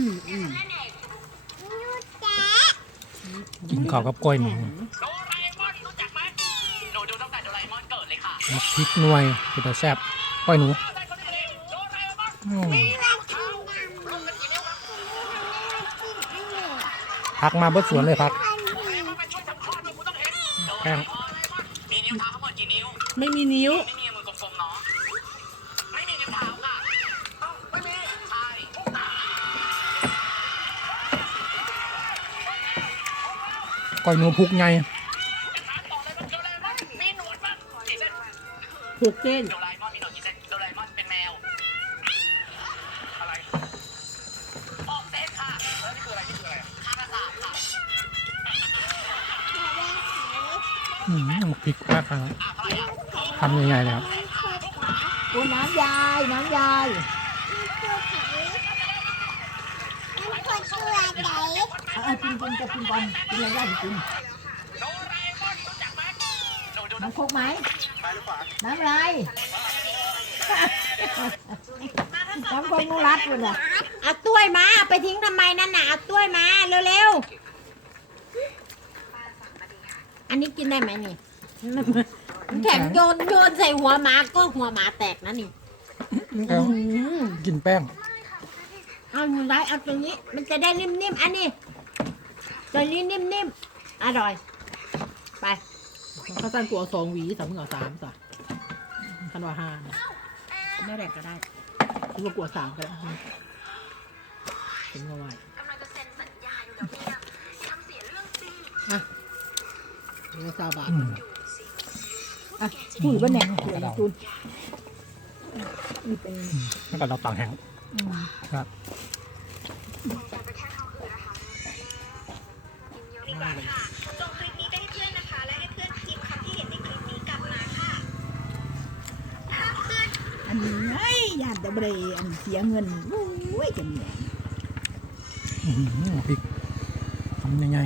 อืมอืมกินข้าวกับกล้วยหนูโดราเอมอนรู้จักไหมหนูดูตั้งแต่โดราเอมอนเกิดเลยค่ะมักพริกหน่วยคือแต่แซ่บกล้วยหนูได้คนนี้โดราเอมอนอืมแล้วเท้าลงกันกี่นิ้วครับพักมาเบิดสวนเลยพักโดราเอมอ นวดมั้งกี่เส้นผูกเส้นโดราเอมอนมีหนวดกี่เส้นโดราเอมอนเป็นแมวอะไรออกเส้นค่ะแล้วนี่คืออะไรนี่คืออะไรข้างละสามค่ะอืมมักพริกมากครับอะเท่าไหร่อะทำยังไงเลยครับโอ้น้ำยาย น้ำยาย อาเอากินกินจะกินก่อนกินอะไรได้กินโดราเอมอนรู้จักไหมหนูดูน้ำโคกไหมซ้ายหรือขวาน้ำอะไรน้ำโคกนุรัดเลยอะเอาต้วยมา ไปทิ้งทำไมนั่นน่ะเอาต้วยมาเร็วๆอันนี้กินได้ไหมนี่แข็งโยนโยนใส่หัวหมาก็หัวหมาแตกนะนี่แล้วอืมกินแป้งเอาหนูได้เอาตรงนี้ มันจะได้นิ่มๆอันนี้ ตัวนี้นิ่มๆ อร่อย ไปเขาตั้งกลัวสองหวีสามเหงาสามจ้ะคันว่าห้าไม่แรกก็ได้คิดว่ากลัวสามก็ได้ถึงเอาไว้กำลังจะเซ็นสัญญาอยู่แล้วเนี่ยทำเสียเรื่องจริงเดี๋ยวซาบาทอืมอะปุ๋ยบ้านเนี่ยปุ๋ยจุนนี่เป็นแล้วก็เราต่างแห้งอืมครับดี กว่าค่ะส่งคลิปนี้ไปให้เพื่อนนะคะ และให้เพื่อนพิมพ์คำที่เห็นในคลิปนี้กลับมาค่ะถ้าเพื่อนอันนี้ไอ้ยาดตะเบรอันเสียเงินโอ้ยจะเหนื่อยอื้อหือพริกทำยังไง